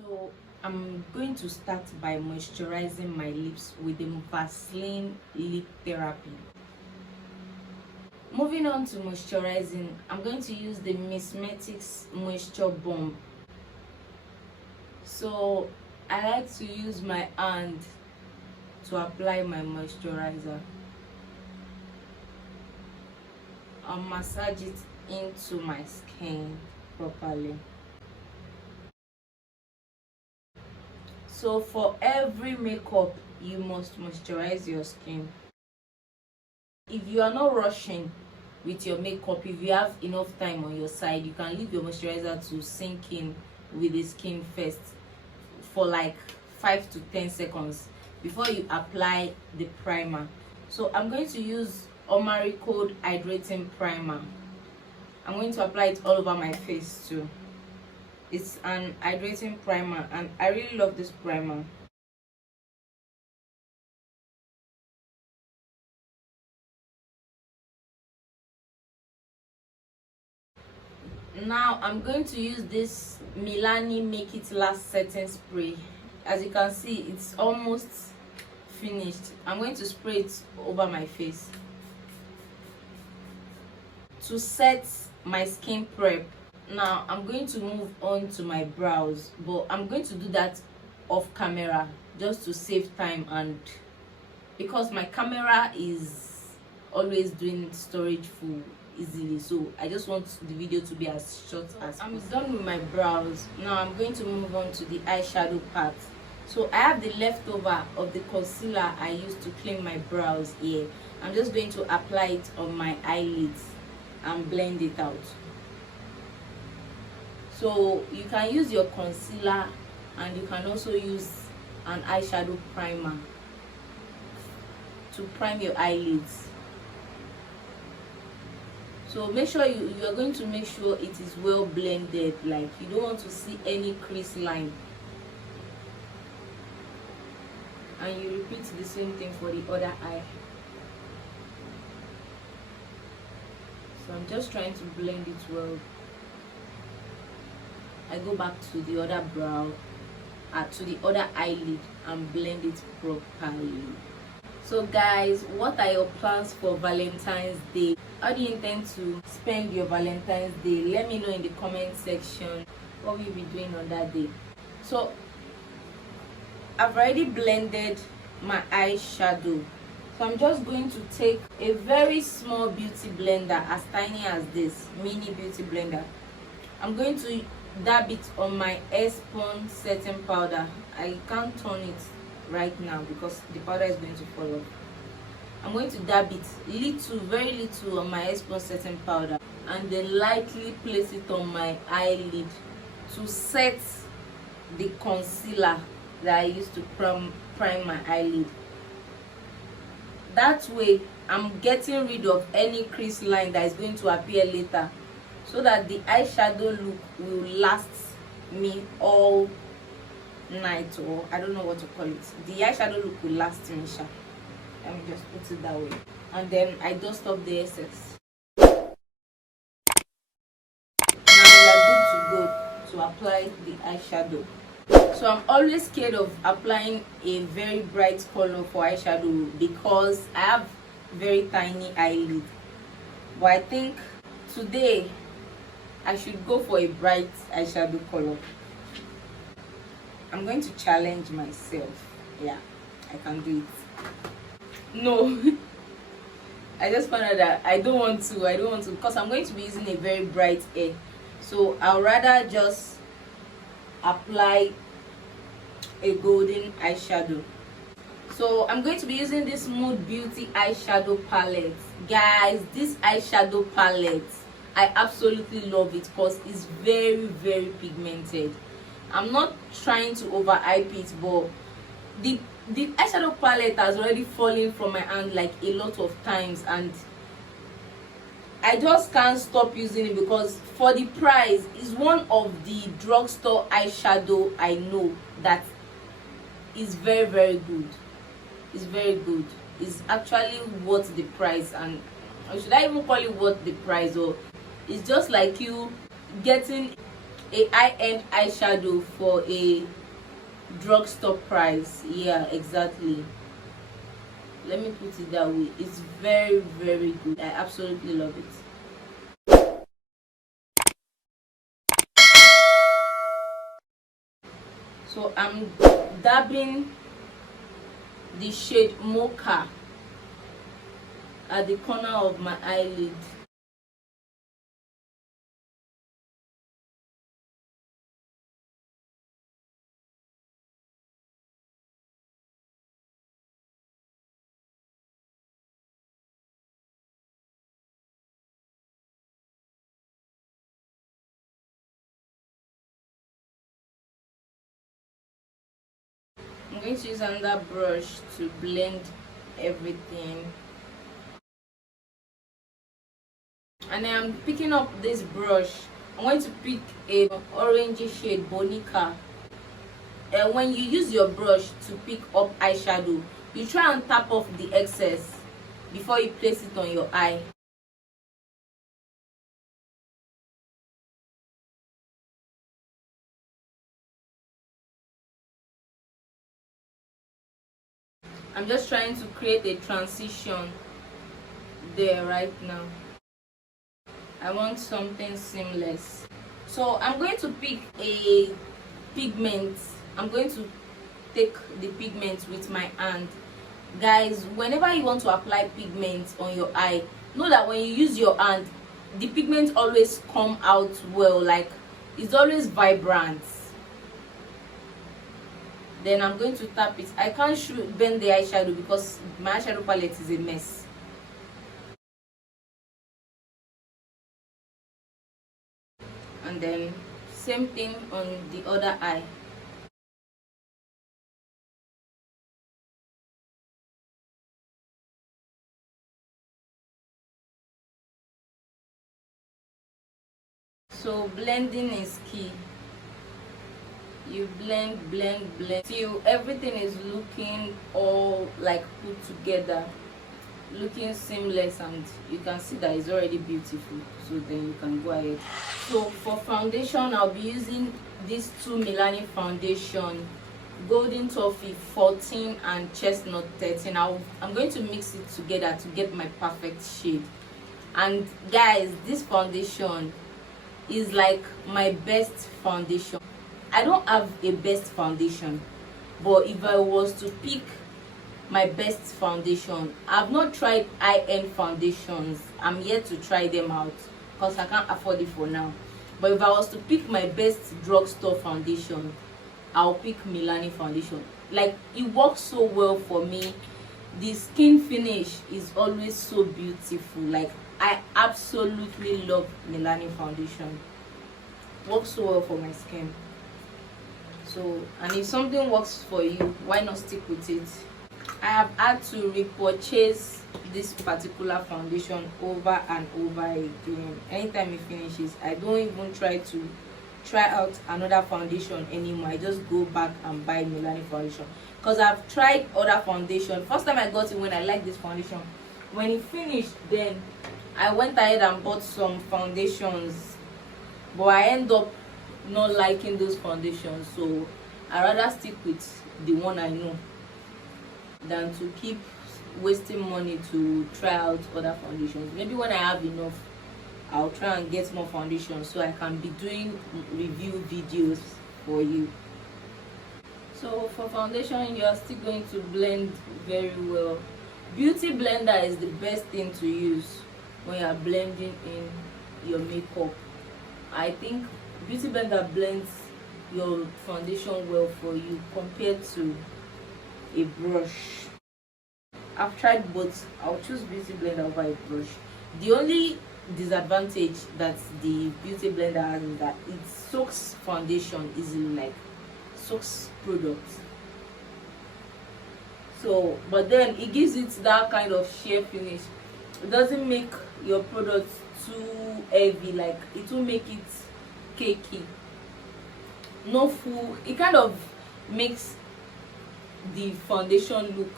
So I'm going to start by moisturizing my lips with the Vaseline lip therapy. Moving on to moisturizing, I'm going to use the Msmetics moisture bomb. So I like to use my hand to apply my moisturizer. I'll massage it into my skin properly. So for every makeup, you must moisturize your skin. If you are not rushing with your makeup, if you have enough time on your side, you can leave your moisturizer to sink in with the skin first for like 5 to 10 seconds before you apply the primer. So I'm going to use Omaricode hydrating primer. I'm going to apply it all over my face too. It's an hydrating primer and I really love this primer. Now I'm going to use this Milani Make It Last setting spray. As you can see, it's almost finished. I'm going to spray it over my face to set my skin prep. Now I'm going to move on to my brows, but I'm going to do that off camera just to save time, and because my camera is always doing storage full easily, so I just want the video to be as short as I'm done with my brows. Now I'm going to move on to the eyeshadow part. So I have the leftover of the concealer I used to clean my brows here. I'm just going to apply it on my eyelids and blend it out. So you can use your concealer and you can also use an eyeshadow primer to prime your eyelids. So make sure you are going to make sure it is well blended, like you don't want to see any crease line. And you repeat the same thing for the other eye. So I'm just trying to blend it well. I go back to the other brow, to the other eyelid, and blend it properly. So guys, what are your plans for Valentine's Day? How do you intend to spend your Valentine's Day? Let me know in the comment section what we'll be doing on that day. So I've already blended my eyeshadow. So I'm just going to take a very small beauty blender, as tiny as this, mini beauty blender. I'm going to dab it on my Airspun setting powder. I can't turn it right now because the powder is going to fall off. I'm going to dab it little, very little on my Airspun setting powder, and then lightly place it on my eyelid to set the concealer that I used to prime my eyelid. That way I'm getting rid of any crease line that is going to appear later, so that the eyeshadow look will last me all night, or I don't know what to call it. The eyeshadow look will last me, sha. Let me just put it that way. And then I dust off the excess. Now we are good to go to apply the eyeshadow. So I'm always scared of applying a very bright color for eyeshadow because I have very tiny eyelid. But I think today I should go for a bright eyeshadow color. I'm going to challenge myself. Yeah, I can do it. No, I just found out that I don't want to because I'm going to be using a very bright hair. So I'll rather just apply a golden eyeshadow. So I'm going to be using this Mood Beauty eyeshadow palette. Guys, this eyeshadow palette, I absolutely love it because it's very, very pigmented. I'm not trying to overhype it, but the eyeshadow palette has already fallen from my hand like a lot of times, and I just can't stop using it because for the price, it's one of the drugstore eyeshadow I know that is very, very good. It's very good. It's actually worth the price, and should I even call it worth the price, or it's just like you getting a high-end eyeshadow for a drugstore price. Yeah, exactly. Let me put it that way. It's very, very good. I absolutely love it. So I'm dabbing the shade Mocha at the corner of my eyelid. I'm going to use another brush to blend everything. And then I'm picking up this brush. I'm going to pick a orangey shade, Bonica. And when you use your brush to pick up eyeshadow, you try and tap off the excess before you place it on your eye. I'm just trying to create a transition there right now. I want something seamless. So I'm going to pick a pigment. I'm going to take the pigment with my hand. Guys, whenever you want to apply pigment on your eye, know that when you use your hand, the pigment always come out well, like it's always vibrant. Then I'm going to tap it. I can't bend the eyeshadow because my eyeshadow palette is a mess. And then same thing on the other eye. So blending is key. You blend till everything is looking all like put together, looking seamless, and you can see that it's already beautiful. So then you can go ahead. So for foundation, I'll be using these two Milani foundation, Golden Toffee 14 and Chestnut 13. I'm going to mix it together to get my perfect shade. And guys, this foundation is like my best foundation. I don't have a best foundation, but if I was to pick my best foundation, I've not tried high-end foundations. I'm yet to try them out because I can't afford it for now. But if I was to pick my best drugstore foundation, I'll pick Milani foundation. Like, it works so well for me. The skin finish is always so beautiful. Like, I absolutely love Milani foundation. Works so well for my skin. So, and if something works for you, why not stick with it? I have had to repurchase this particular foundation over and over again. Anytime it finishes, I don't even try out another foundation anymore. I just go back and buy Milani foundation because I've tried other foundation. First time I got it when I liked this foundation. When it finished, then I went ahead and bought some foundations, but I end up not liking those foundations, so I rather stick with the one I know than to keep wasting money to try out other foundations. Maybe when I have enough, I'll try and get more foundation so I can be doing review videos for you. So for foundation, you are still going to blend very well. Beauty blender is the best thing to use when you are blending in your makeup. I think beauty blender blends your foundation well for you compared to a brush. I've tried both. I'll choose beauty blender over a brush. The only disadvantage that the beauty blender has is that it soaks foundation easily, like soaks products. So, but then it gives it that kind of sheer finish. It doesn't make your product too heavy, like it will make it cakey. No full, it kind of makes the foundation look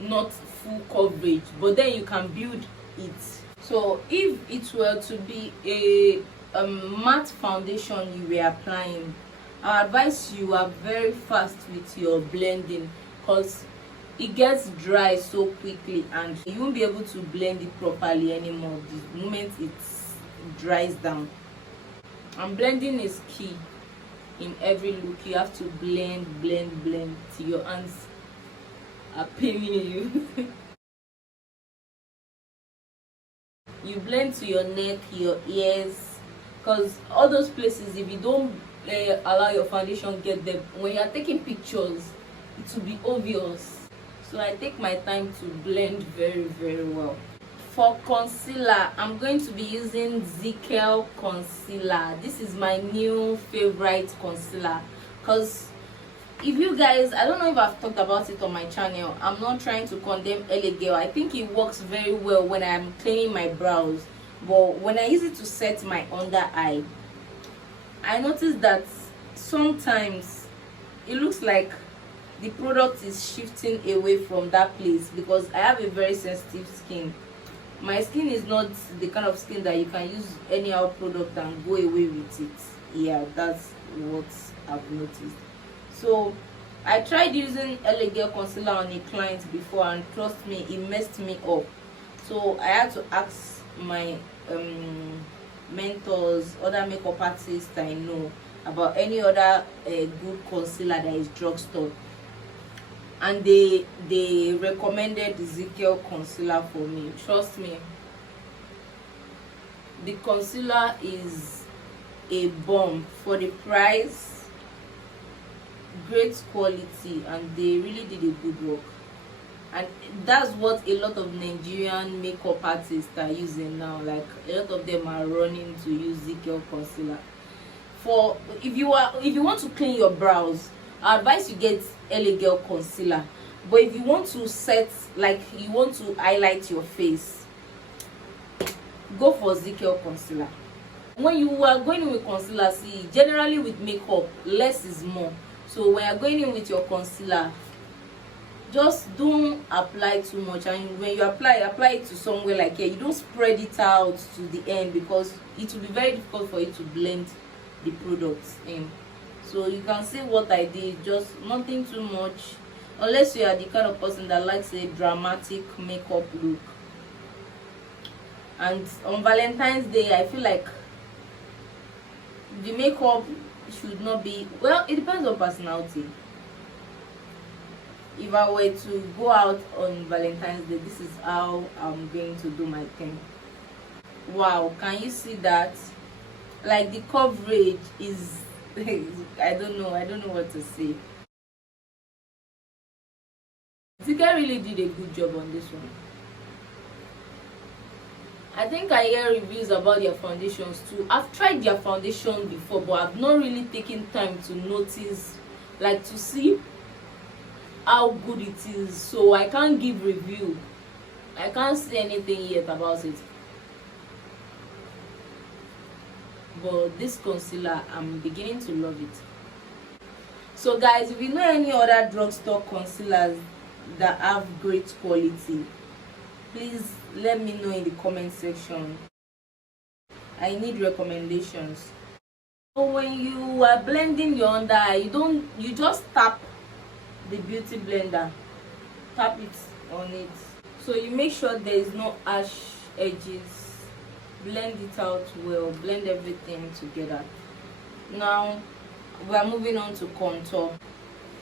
not full coverage, but then you can build it. So if it were to be a matte foundation you were applying, I advise you are very fast with your blending, because it gets dry so quickly and you won't be able to blend it properly anymore the moment it dries down. And blending is key in every look. You have to blend till your hands are paining you. You blend to your neck, your ears, because all those places, if you don't allow your foundation get them, when you are taking pictures it will be obvious. So I take my time to blend very well. For concealer, I'm going to be using Ezekiel Concealer. This is my new favorite concealer, because if you guys, I don't know if I've talked about it on my channel, I'm not trying to condemn Elegel. I think it works very well when I'm cleaning my brows, but when I use it to set my under eye, I noticed that sometimes it looks like the product is shifting away from that place, because I have a very sensitive skin. My skin is not the kind of skin that you can use anyhow product and go away with it. Yeah, that's what I've noticed. So I tried using Elegel concealer on a client before, and trust me, it messed me up. So I had to ask my mentors, other makeup artists I know, about any other good concealer that is drugstore, and they recommended Ezekiel Concealer for me. Trust me, the concealer is a bomb for the price, great quality, and they really did a good work. And that's what a lot of Nigerian makeup artists are using now. Like, a lot of them are running to use Ezekiel Concealer. For if you want to clean your brows, I advise you get Elegel Concealer. But if you want to set, like you want to highlight your face, go for Ezekiel Concealer. When you are going in with concealer, see, generally with makeup, less is more. So when you're going in with your concealer, just don't apply too much, and when you apply it to somewhere like here. You don't spread it out to the end, because it will be very difficult for you to blend the products in. So you can see what I did, just nothing too much, unless you are the kind of person that likes a dramatic makeup look. And on Valentine's Day, I feel like the makeup should not be, well, it depends on personality. If I were to go out on Valentine's Day, this is how I'm going to do my thing. Wow, can you see that? Like, the coverage is I don't know what to say. Zikel really did a good job on this one. I think I hear reviews about their foundations too. I've tried their foundation before, but I've not really taken time to notice, like, to see how good it is. So I can't give review. I can't say anything yet about it. But this concealer, I'm beginning to love it. So guys, if you know any other drugstore concealers that have great quality, please let me know in the comment section. I need recommendations. So when you are blending your under eye, you just tap the beauty blender, tap it on it, so you make sure there is no harsh edges. Blend it out well, blend everything together. Now we are moving on to contour.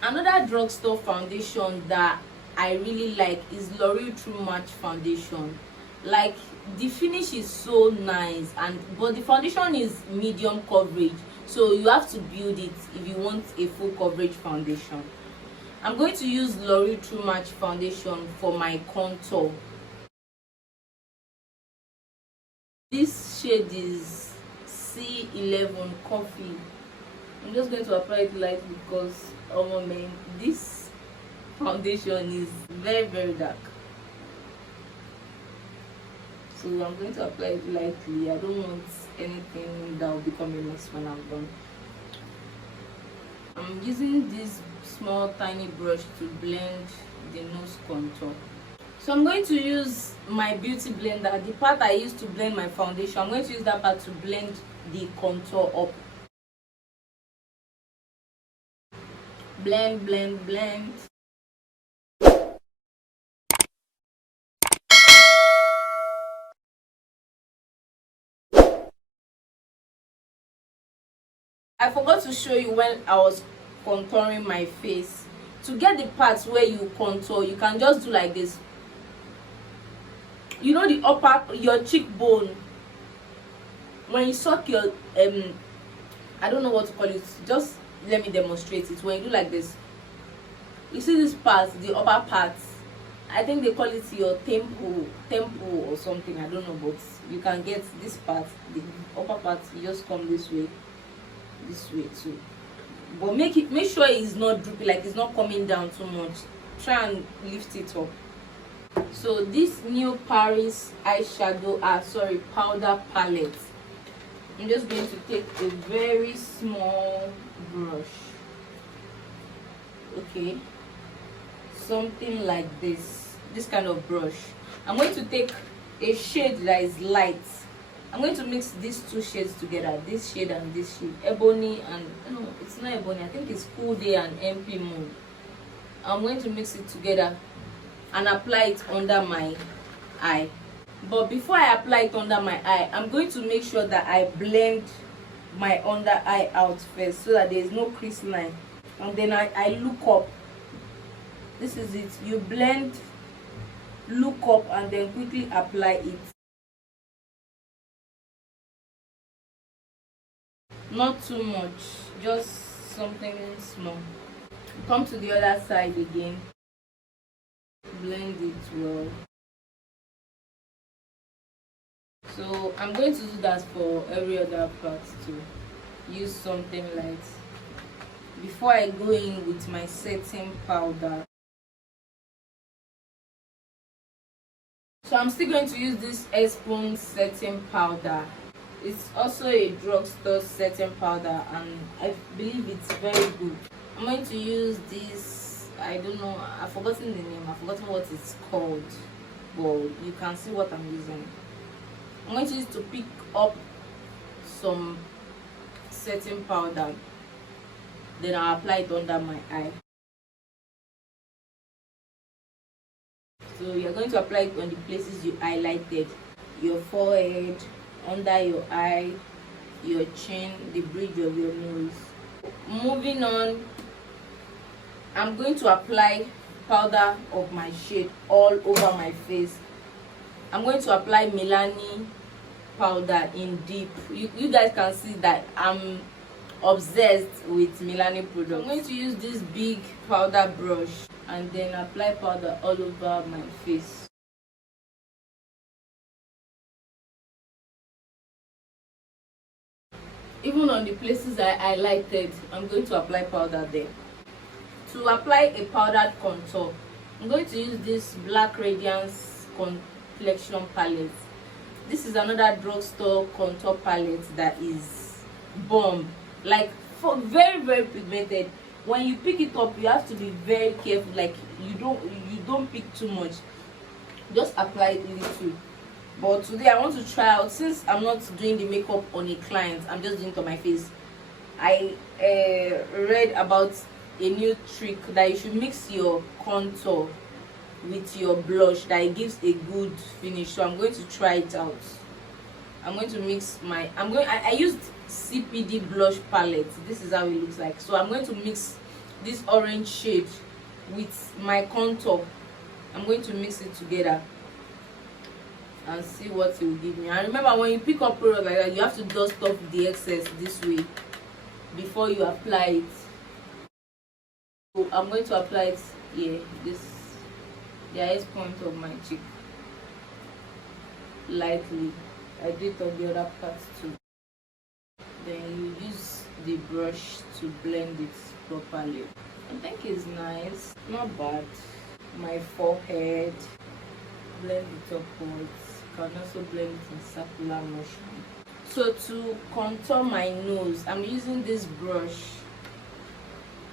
Another drugstore foundation that I really like is L'Oreal True Match foundation. Like, the finish is so nice, but the foundation is medium coverage, so you have to build it if you want a full coverage foundation. I'm going to use L'Oreal True Match foundation for my contour. This shade is C11 Coffee. I'm just going to apply it lightly because, oh man, this foundation is very dark. So I'm going to apply it lightly. I don't want anything that will become a mess when I'm done. I'm using this small tiny brush to blend the nose contour. So I'm going to use my beauty blender, the part I used to blend my foundation. I'm going to use that part to blend the contour up. Blend, blend, blend. I forgot to show you when I was contouring my face. To get the parts where you contour, you can just do like this. You know the upper, your cheekbone, when you suck your I don't know what to call it, just let me demonstrate it. When you do like this, you see this part, the upper part, I think they call it your temple or something, I don't know, but you can get this part, the upper part, you just come this way too, but make sure it's not droopy, like it's not coming down too much. Try and lift it up. So this new Paris eyeshadow powder palette, I'm just going to take a very small brush, okay, something like this kind of brush. I'm going to take a shade that is light. I'm going to mix these two shades together, this shade and this shade, ebony and no, it's not ebony, I think it's Cool Day and MP Moon. I'm going to mix it together and apply it under my eye. But before I apply it under my eye, I'm going to make sure that I blend my under eye out first so that there is no crease line, and then I look up. This is it. You blend, look up, and then quickly apply it. Not too much, just something small. Come to the other side again, blend it well. So I'm going to do that for every other part too. Use something light before I go in with my setting powder. So I'm still going to use this Airspun setting powder. It's also a drugstore setting powder, and I believe it's very good. I'm going to use this, I don't know, I've forgotten the name, I've forgotten what it's called, but you can see what I'm using. I'm going to use to pick up some setting powder, then I'll apply it under my eye. So you're going to apply it on the places you highlighted: your forehead, under your eye, your chin, the bridge of your nose. Moving on, I'm going to apply powder of my shade all over my face. I'm going to apply Milani powder in deep. You guys can see that I'm obsessed with Milani products. I'm going to use this big powder brush and then apply powder all over my face. Even on the places I highlighted, I'm going to apply powder there. To apply a powdered contour, I'm going to use this black Radiance complexion palette. This is another drugstore contour palette that is bomb, like for very pigmented. When you pick it up, you have to be very careful, like you don't pick too much, just apply it little. But today I want to try out, since I'm not doing the makeup on a client, I'm just doing it on my face. I read about a new trick that you should mix your contour with your blush, that it gives a good finish. So I'm going to try it out. I'm going to mix my I used CPD blush palette. This is how it looks like. So I'm going to mix this orange shade with my contour. I'm going to mix it together and see what it will give me. And remember, when you pick up product like that, you have to dust off the excess this way before you apply it. So I'm going to apply it here, the highest point of my cheek, lightly. I do it on the other part too. Then you use the brush to blend it properly. I think it's nice, not bad. My forehead, blend it upwards. Can also blend it in circular motion. So to contour my nose, I'm using this brush.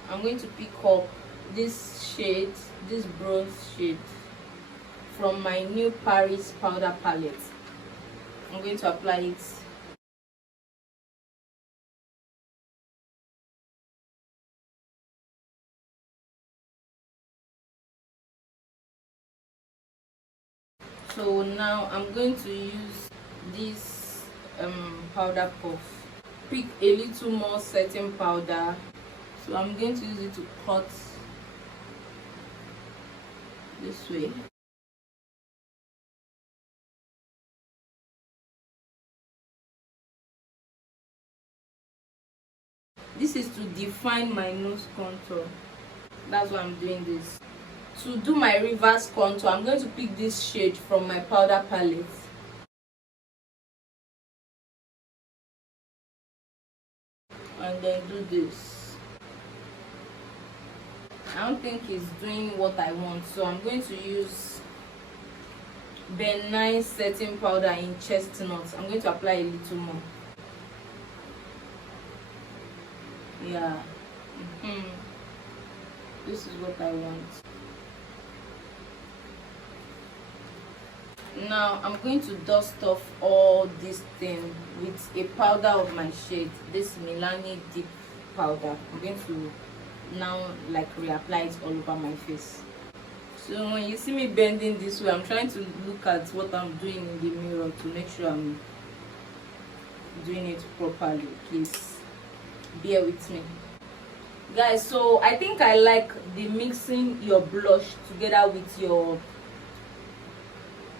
I'm going to pick up this shade, this bronze shade, from my new Paris powder palette. I'm going to apply it So now I'm going to use this powder puff. Pick a little more setting powder. So I'm going to use it to cut this way. This is to define my nose contour. That's why I'm doing this. To do my reverse contour, I'm going to pick this shade from my powder palette. And then do this. I don't think it's doing what I want, so I'm going to use benign setting powder in chestnut. I'm going to apply a little more. Yeah. This is what I want. Now I'm going to dust off all this thing with a powder of my shade, this Milani deep powder. I'm going to now like reapply it all over my face. So when you see me bending this way, I'm trying to look at what I'm doing in the mirror to make sure I'm doing it properly. Please bear with me, guys. So I think I like the mixing your blush together with your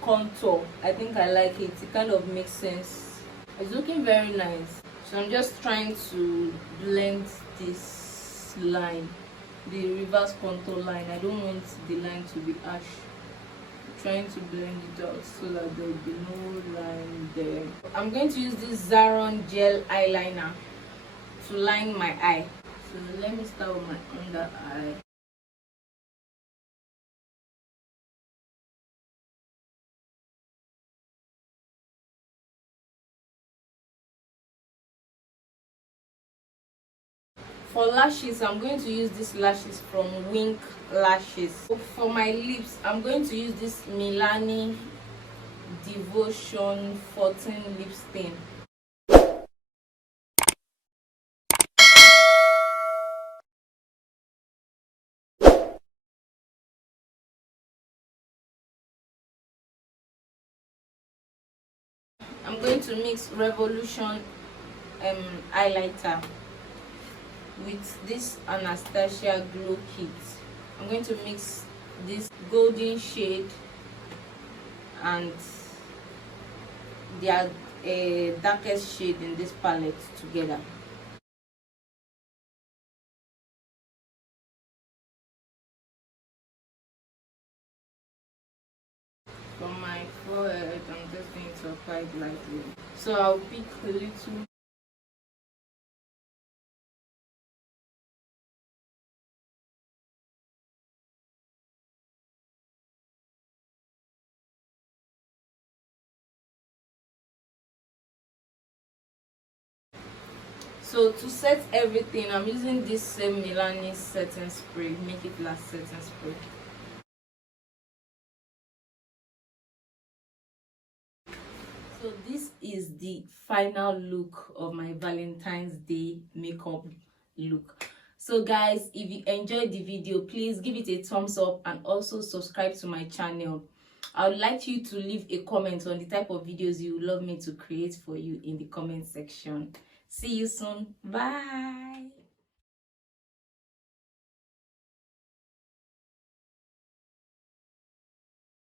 contour. I think I like it. It kind of makes sense. It's looking very nice. So I'm just trying to blend this line, the reverse contour line. I don't want the line to be harsh. I'm trying to blend it out so that there will be no line there. I'm going to use this Zaron gel eyeliner to line my eye. So let me start with my under eye. For lashes, I'm going to use these lashes from Wynkk lashes. For my lips, I'm going to use this Milani Devotion 14 lip stain. I'm going to mix Revolution highlighter with this Anastasia glow kit. I'm going to mix this golden shade and the darkest shade in this palette together. For my forehead, I'm just going to apply it lightly. So I'll pick a little. So to set everything, I'm using this same Milani setting spray, Make It Last setting spray. So this is the final look of my Valentine's Day makeup look. So guys, if you enjoyed the video, please give it a thumbs up and also subscribe to my channel. I would like you to leave a comment on the type of videos you would love me to create for you in the comment section. See you soon. Bye.